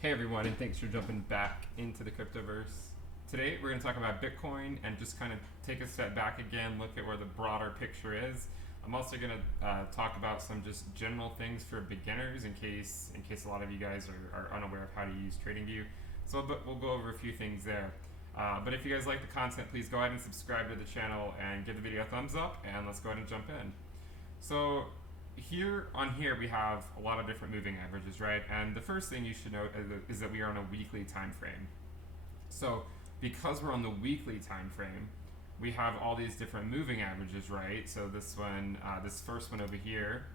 Hey everyone, and thanks for jumping back into the cryptoverse. Today we're going to talk about Bitcoin and just kind of take a step back again, look at where the broader picture is. I'm also going to talk about some just general things for beginners in case a lot of you guys are unaware of how to use TradingView. So we'll go over a few things there. But if you guys like the content, please go ahead and subscribe to the channel and give the video a thumbs up, and let's go ahead and jump in. So here we have a lot of different moving averages, right? And the first thing you should note is that we are on a weekly time frame. So because we're on the weekly time frame, we have all these different moving averages, right? So this one, this first one over here,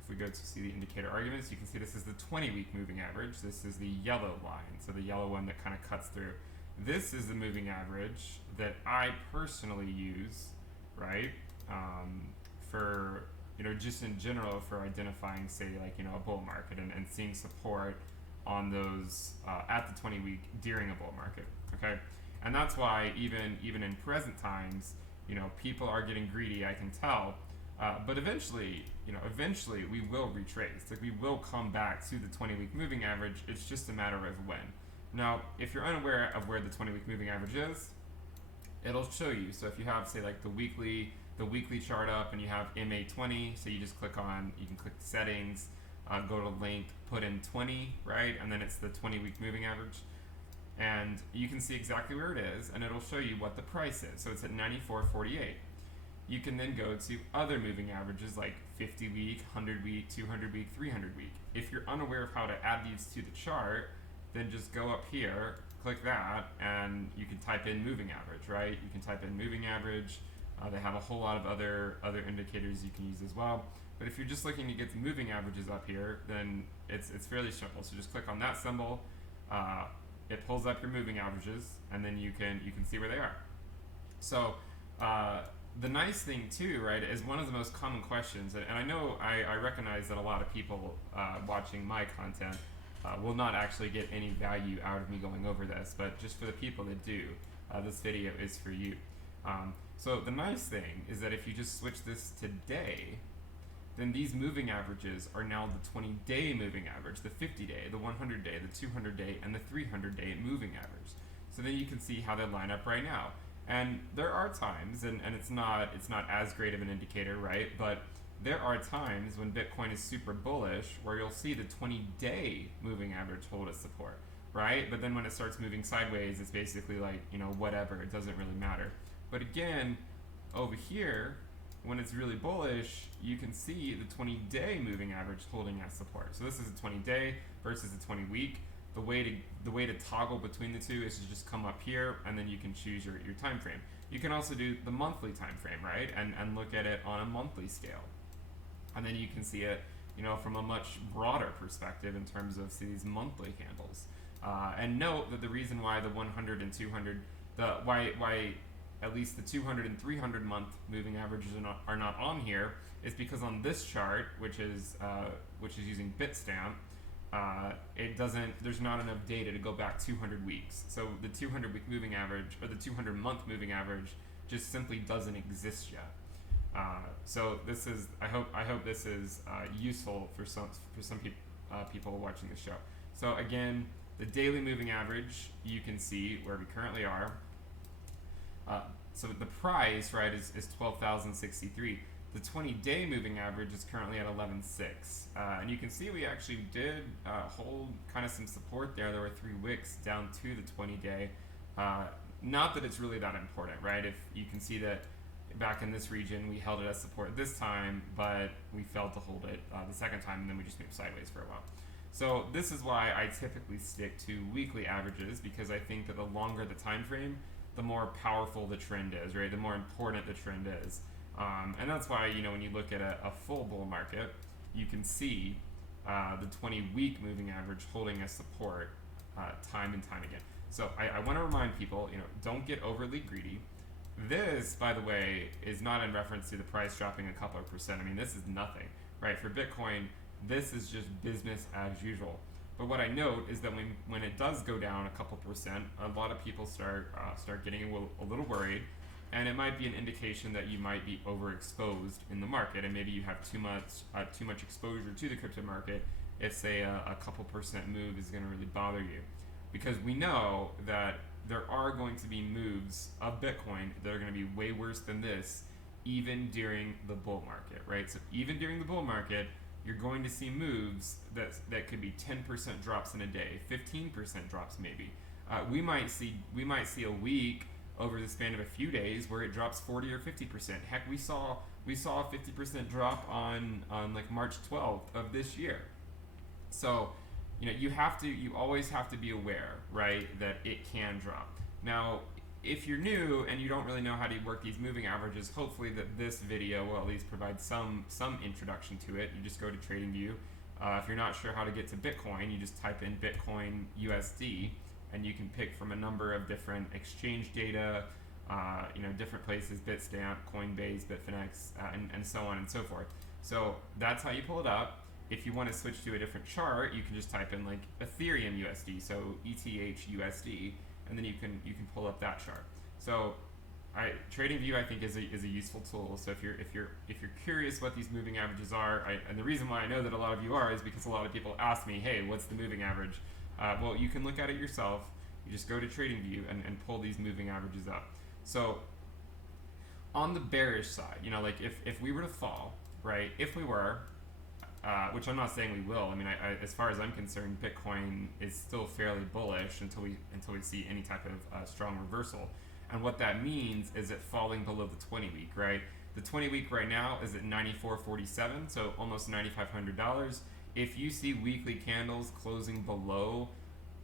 if we go to see the indicator arguments, you can see this is the 20-week moving average. This is the yellow line, so the yellow one that kind of cuts through. This is the moving average that I personally use, right? For just in general for identifying, say, like, a bull market and seeing support on those at the 20-week during a bull market, okay? And that's why even in present times, people are getting greedy, I can tell, but eventually we will retrace. Like, we will come back to the 20-week moving average. It's just a matter of when. Now, if you're unaware of where the 20-week moving average is, it'll show you. So if you have, say, like the weekly chart up and you have MA20, so you just you can click settings, go to link, put in 20, right? And then it's the 20-week moving average. And you can see exactly where it is, and it'll show you what the price is. So it's at 94.48. You can then go to other moving averages like 50-week, 100-week, 200-week, 300-week. If you're unaware of how to add these to the chart, then just go up here, click that, and you can type in moving average, right? You can type in moving average. They have a whole lot of other indicators you can use as well. But if you're just looking to get the moving averages up here, then it's fairly simple. So just click on that symbol. It pulls up your moving averages, and then you can see where they are. So the nice thing too, right, is one of the most common questions, and I know I recognize that a lot of people watching my content will not actually get any value out of me going over this, but just for the people that do, this video is for you. So the nice thing is that if you just switch this to day, then these moving averages are now the 20-day moving average, the 50-day, the 100-day, the 200-day, and the 300-day moving average. So then you can see how they line up right now. And there are times, and it's not as great of an indicator, right? But there are times when Bitcoin is super bullish where you'll see the 20-day moving average hold its support, right? But then when it starts moving sideways, it's basically like, whatever, it doesn't really matter. But again, over here, when it's really bullish, you can see the 20-day moving average holding that support. So this is a 20-day versus a 20-week. The way to toggle between the two is to just come up here, and then you can choose your time frame. You can also do the monthly time frame, right? And look at it on a monthly scale. And then you can see it, from a much broader perspective in terms of these monthly candles. And note that the reason why the 100 and 200, why at least the 200 and 300 month moving averages are not on here is because on this chart, which is using Bitstamp, there's not enough data to go back 200 weeks. So the 200-week moving average, or the 200-month moving average, just simply doesn't exist yet. So this is, I hope this is useful for some people watching the show. So again, the daily moving average, you can see where we currently are. So the price, right, is 12,063. The 20-day moving average is currently at 11.6. And you can see we actually did hold kind of some support there. There were 3 wicks down to the 20-day. Not that it's really that important, right? If you can see that back in this region, we held it as support this time, but we failed to hold it the second time, and then we just moved sideways for a while. So this is why I typically stick to weekly averages, because I think that the longer the time frame, the more powerful the trend is, right? The more important the trend is. And that's why, when you look at a full bull market, you can see the 20-week moving average holding as support time and time again. So I want to remind people, don't get overly greedy. This, by the way, is not in reference to the price dropping a couple of percent. I mean, this is nothing, right? For Bitcoin, this is just business as usual. But what I note is that when it does go down a couple percent, a lot of people start getting a little worried, and it might be an indication that you might be overexposed in the market, and maybe you have too much exposure to the crypto market if say a couple percent move is going to really bother you, because we know that there are going to be moves of Bitcoin that are going to be way worse than this, even during the bull market, right? So even during the bull market, you're going to see moves that could be 10% drops in a day, 15% drops maybe. We might see a week over the span of a few days where it drops 40 or 50%. Heck, we saw a 50% drop on like March 12th of this year. So, you always have to be aware, right, that it can drop. Now, if you're new and you don't really know how to work these moving averages, hopefully that this video will at least provide some introduction to it. You just go to TradingView. If you're not sure how to get to Bitcoin, you just type in Bitcoin USD, and you can pick from a number of different exchange data, different places, Bitstamp, Coinbase, Bitfinex, and so on and so forth. So that's how you pull it up. If you want to switch to a different chart, you can just type in like Ethereum USD, so ETH USD, and then you can pull up that chart. So TradingView I think is a useful tool. So if you're curious what these moving averages are, and the reason why I know that a lot of you are is because a lot of people ask me, hey, what's the moving average? Well, you can look at it yourself. You just go to TradingView and pull these moving averages up. So on the bearish side, like if we were to fall, right? If we were, which I'm not saying we will. I mean, as far as I'm concerned, Bitcoin is still fairly bullish until we see any type of strong reversal. And what that means is it falling below the 20-week, right? The 20-week right now is at $94.47, so almost $9,500. If you see weekly candles closing below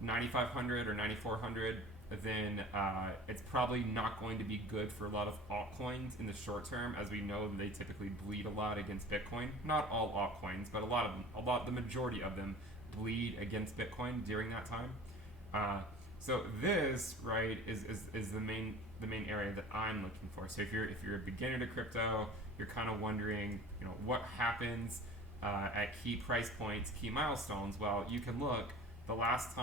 9,500 or 9,400, then it's probably not going to be good for a lot of altcoins in the short term, as we know they typically bleed a lot against Bitcoin. Not all altcoins, but the majority of them bleed against Bitcoin during that time. So this, right, is the main area that I'm looking for. So if you're a beginner to crypto, you're kind of wondering, what happens at key price points, key milestones. Well, you can look. The last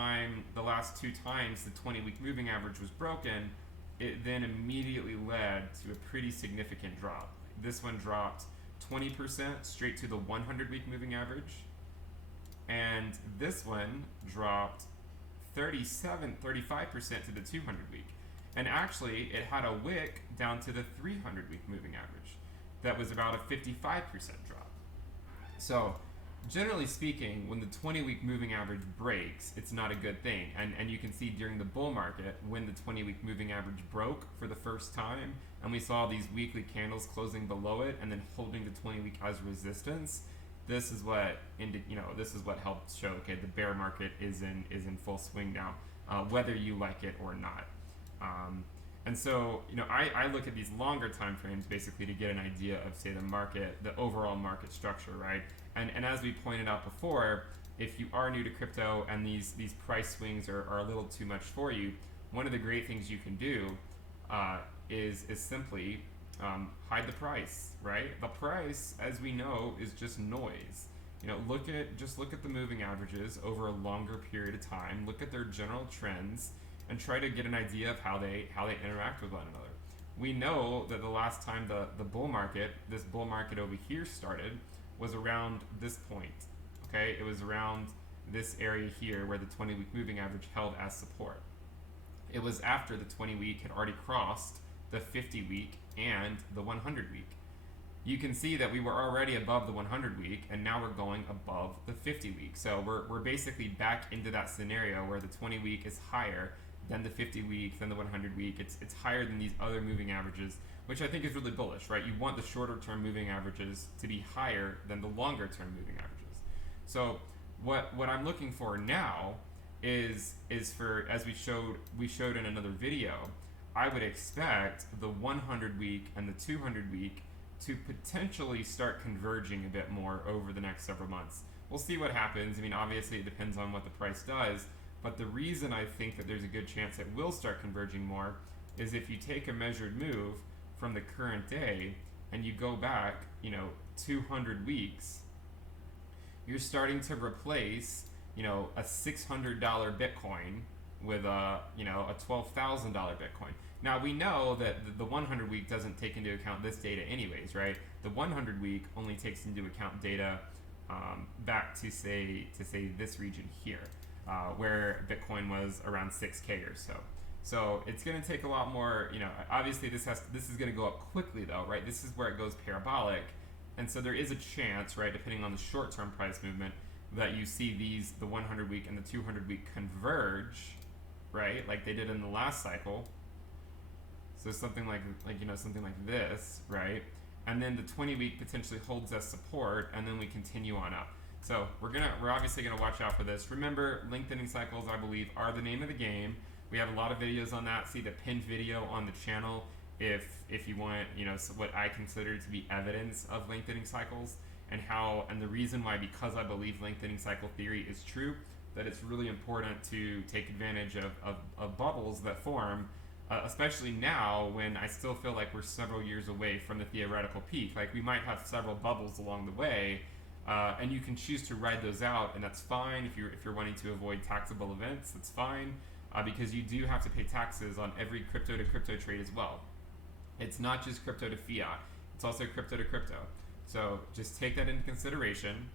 two times the 20-week moving average was broken, it then immediately led to a pretty significant drop. This one dropped 20% straight to the 100-week moving average, and this one dropped 35% to the 200-week. And actually, it had a wick down to the 300-week moving average. That was about a 55% drop. So, generally speaking, when the 20-week moving average breaks, it's not a good thing. And you can see during the bull market, when the 20-week moving average broke for the first time, and we saw these weekly candles closing below it and then holding the 20-week as resistance, this is what helped show, okay, the bear market is in full swing now, whether you like it or not. And so, I look at these longer time frames basically to get an idea of, say, the overall market structure, right? And as we pointed out before, if you are new to crypto and these price swings are a little too much for you, one of the great things you can do is simply hide the price, right? The price, as we know, is just noise. Look at the moving averages over a longer period of time. Look at their general trends and try to get an idea of how they interact with one another. We know that the last time the bull market, this bull market over here started, was around this point. Okay, it was around this area here where the 20-week moving average held as support. It was after the 20-week had already crossed the 50-week and the 100-week. You can see that we were already above the 100-week, and now we're going above the 50-week. So we're basically back into that scenario where the 20-week is higher than the 50-week, than the 100-week. It's higher than these other moving averages, which I think is really bullish, right? You want the shorter-term moving averages to be higher than the longer-term moving averages. So what I'm looking for now is for, as we showed in another video, I would expect the 100-week and the 200-week to potentially start converging a bit more over the next several months. We'll see what happens. I mean, obviously it depends on what the price does, but the reason I think that there's a good chance it will start converging more is if you take a measured move from the current day and you go back, 200 weeks, you're starting to replace, a $600 Bitcoin with a $12,000 Bitcoin. Now we know that the 100 week doesn't take into account this data anyways, right? The 100 week only takes into account data back to say this region here, where Bitcoin was around 6K or so. So it's going to take a lot more. Obviously this is going to go up quickly though, right? This is where it goes parabolic, and so there is a chance, right, depending on the short-term price movement, that you see the 100 week and the 200 week converge, right, like they did in the last cycle. So something like something like this, right? And then the 20 week potentially holds as support, and then we continue on up. So we're obviously gonna watch out for this. Remember, lengthening cycles, I believe, are the name of the game. We have a lot of videos on that. See the pinned video on the channel if you want, what I consider to be evidence of lengthening cycles, and the reason why, because I believe lengthening cycle theory is true, that it's really important to take advantage of bubbles that form, especially now when I still feel like we're several years away from the theoretical peak. Like we might have several bubbles along the way, and you can choose to ride those out, and that's fine. If you're wanting to avoid taxable events, that's fine, because you do have to pay taxes on every crypto to crypto trade as well. It's not just crypto to fiat; it's also crypto to crypto. So just take that into consideration.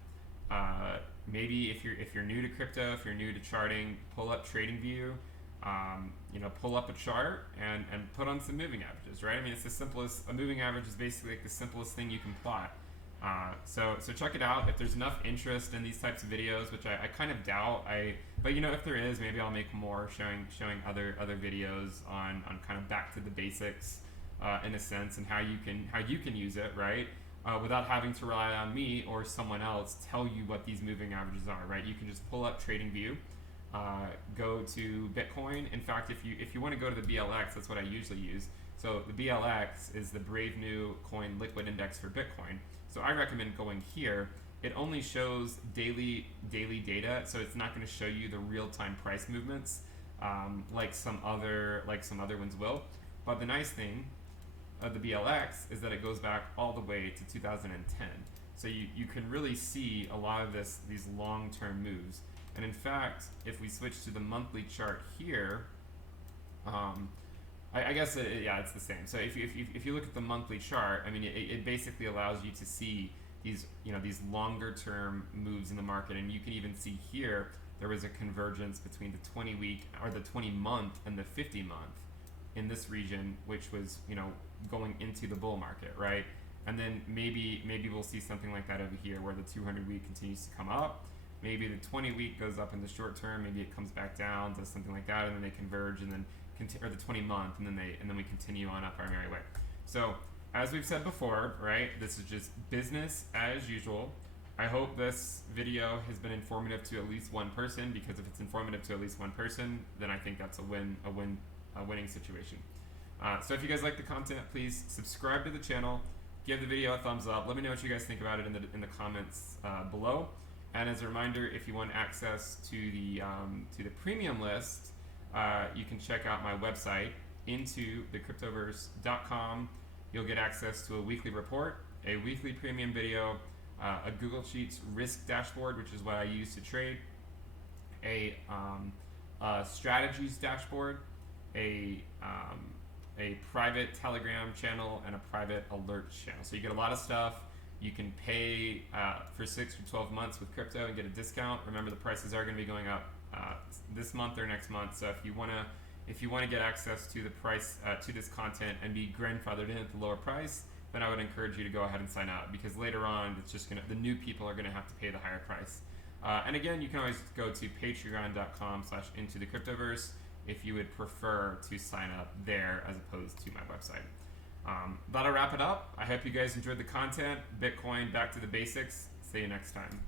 Maybe if you're new to crypto, if you're new to charting, pull up TradingView. Pull up a chart and put on some moving averages, right? I mean, it's the simplest. A moving average is basically like the simplest thing you can plot. So check it out. If there's enough interest in these types of videos, which I kind of doubt, but if there is, maybe I'll make more showing other videos on kind of back to the basics, in a sense, and how you can use it, right? Without having to rely on me or someone else tell you what these moving averages are, right? You can just pull up TradingView. Go to Bitcoin. In fact, if you want to go to the BLX, that's what I usually use. So the BLX is the Brave New Coin Liquid Index for Bitcoin. So I recommend going here. It only shows daily data, so it's not going to show you the real-time price movements like some other ones will. But the nice thing of the BLX is that it goes back all the way to 2010. So you can really see a lot of these long-term moves. And in fact, if we switch to the monthly chart here, I guess it's the same. So if you look at the monthly chart, I mean, it basically allows you to see these longer term moves in the market, and you can even see here there was a convergence between the 20 week or the 20 month and the 50 month in this region, which was going into the bull market, right? And then maybe we'll see something like that over here, where the 200 week continues to come up. Maybe the 20 week goes up in the short term. Maybe it comes back down, does something like that, and then they converge, and then or the 20 month, and then we continue on up our merry way. So as we've said before, right, this is just business as usual. I hope this video has been informative to at least one person, because if it's informative to at least one person, then I think that's a winning situation. So if you guys like the content, please subscribe to the channel, give the video a thumbs up. Let me know what you guys think about it in the comments below. And as a reminder, if you want access to the premium list, you can check out my website, intothecryptoverse.com. You'll get access to a weekly report, a weekly premium video, a Google Sheets risk dashboard, which is what I use to trade, a strategies dashboard, a private Telegram channel, and a private alerts channel. So you get a lot of stuff. You can pay for 6 or 12 months with crypto and get a discount. Remember, the prices are going to be going up this month or next month. So if you want to get access to the price to this content and be grandfathered in at the lower price, then I would encourage you to go ahead and sign up, because later on the new people are going to have to pay the higher price. And again, you can always go to patreon.com/intothecryptoverse if you would prefer to sign up there as opposed to my website. That'll wrap it up. I hope you guys enjoyed the content. Bitcoin, back to the basics. See you next time.